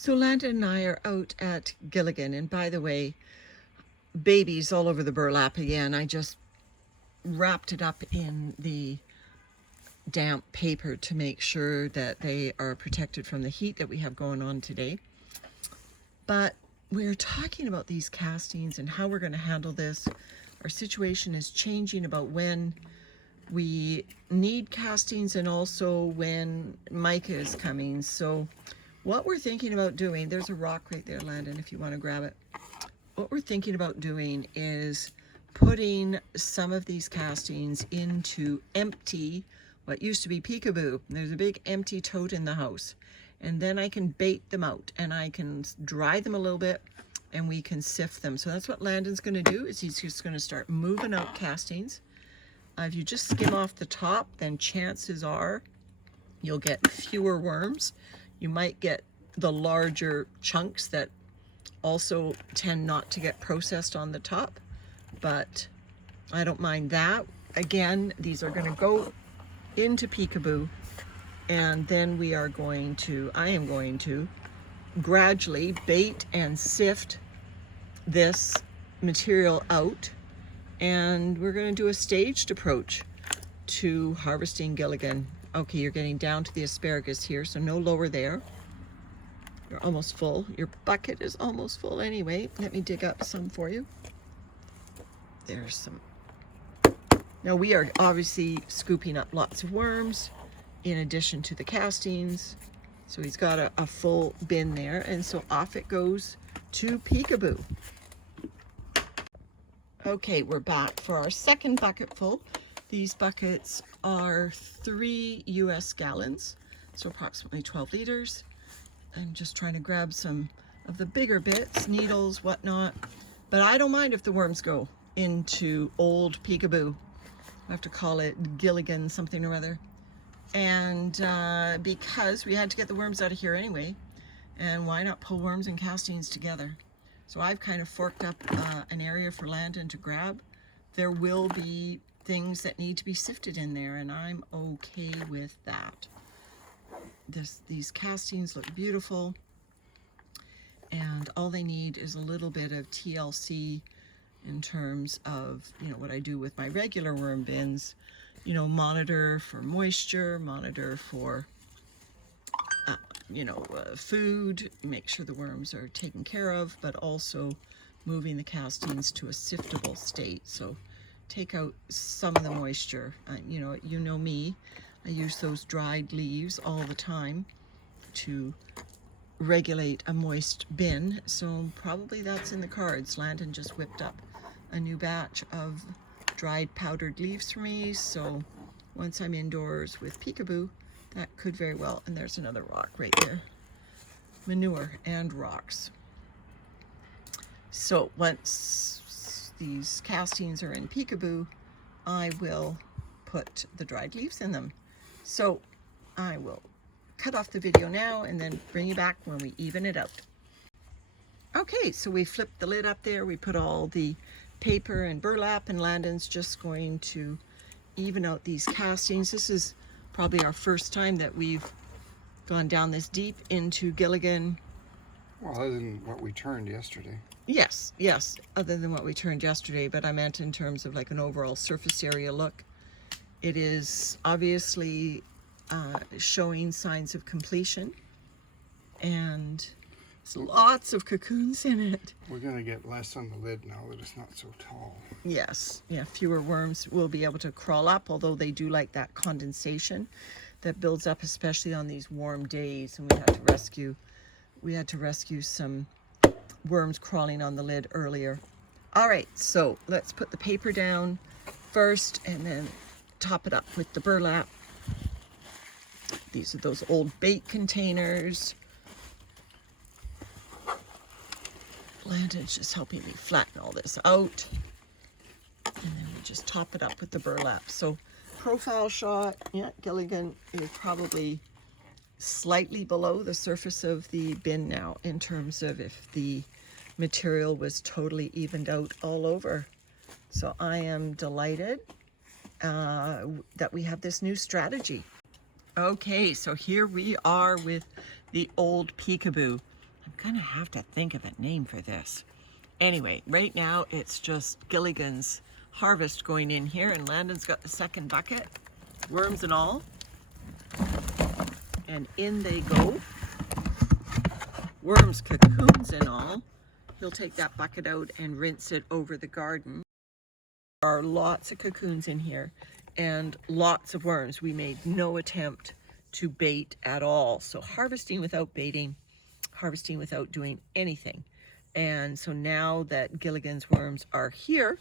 So Landon and I are out at Gilligan, and by the way, babies all over the burlap again. I just wrapped it up in the damp paper to make sure that they are protected from the heat that we have going on today. But we're talking about these castings and how we're going to handle this. Our situation is changing about when we need castings and also when Mica is coming. So what we're thinking about doing, there's a rock right there, Landon, if you want to grab it. What we're thinking about doing is putting some of these castings into empty, what used to be peekaboo. There's a big empty tote in the house. And then I can bait them out and I can dry them a little bit and we can sift them. So that's what Landon's going to do, is he's just going to start moving out castings. If you just skim off the top, then chances are you'll get fewer worms. You might get the larger chunks that also tend not to get processed on the top, but I don't mind that. Again, these are going to go into peekaboo, and then we are going to, I am going to gradually bait and sift this material out, and we're going to do a staged approach to harvesting Gilligan. Okay, you're getting down to the asparagus here, so no lower there. You're almost full. Your bucket is almost full anyway. Let me dig up some for you. There's some. Now we are obviously scooping up lots of worms in addition to the castings. So he's got a full bin there, and so off it goes to peekaboo. Okay, we're back for our second bucket full. These buckets are 3 US gallons, so approximately 12 liters. I'm just trying to grab some of the bigger bits, needles, whatnot. But I don't mind if the worms go into old peekaboo. I have to call it Gilligan something or other. And because we had to get the worms out of here anyway, and why not pull worms and castings together? So I've kind of forked up an area for Landon to grab. There will be things that need to be sifted in there, and I'm okay with that. These castings look beautiful, and all they need is a little bit of TLC in terms of, you know, what I do with my regular worm bins. You know, monitor for moisture, monitor for, food, make sure the worms are taken care of, but also moving the castings to a siftable state. So take out some of the moisture. You know me, I use those dried leaves all the time to regulate a moist bin. So probably that's in the cards. Landon just whipped up a new batch of dried powdered leaves for me. So once I'm indoors with peekaboo, that could very well, and there's another rock right there. Manure and rocks. So once these castings are in peekaboo, I will put the dried leaves in them. So I will cut off the video now and then bring you back when we even it out. Okay, so we flipped the lid up there. We put all the paper and burlap, and Landon's just going to even out these castings. This is probably our first time that we've gone down this deep into Gilligan. Well, other than what we turned yesterday. Yes, other than what we turned yesterday, but I meant in terms of like an overall surface area look. It is obviously showing signs of completion, and there's lots of cocoons in it. We're going to get less on the lid now that it's not so tall. Yes, yeah, fewer worms will be able to crawl up, although they do like that condensation that builds up, especially on these warm days. And we had to rescue some worms crawling on the lid earlier. All right, so let's put the paper down first and then top it up with the burlap. These are those old bait containers. Landon's just helping me flatten all this out. And then we just top it up with the burlap. So profile shot, yeah, Gilligan is probably slightly below the surface of the bin now in terms of if the material was totally evened out all over. So I am delighted that we have this new strategy. Okay, so here we are with the old peekaboo. I'm gonna have to think of a name for this. Anyway, right now it's just Gilligan's harvest going in here, and Landon's got the second bucket, worms and all. And in they go. Worms, cocoons and all. He'll take that bucket out and rinse it over the garden. There are lots of cocoons in here and lots of worms. We made no attempt to bait at all. So harvesting without baiting, harvesting without doing anything. And so now that Gilligan's worms are here,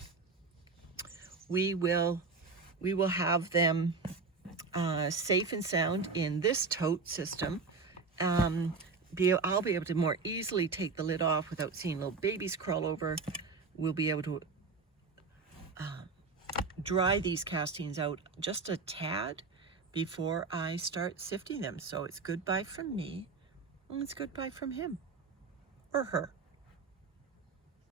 we will have them safe and sound in this tote system. I'll be able to more easily take the lid off without seeing little babies crawl over. We'll be able to dry these castings out just a tad before I start sifting them. So it's goodbye from me, and it's goodbye from him or her.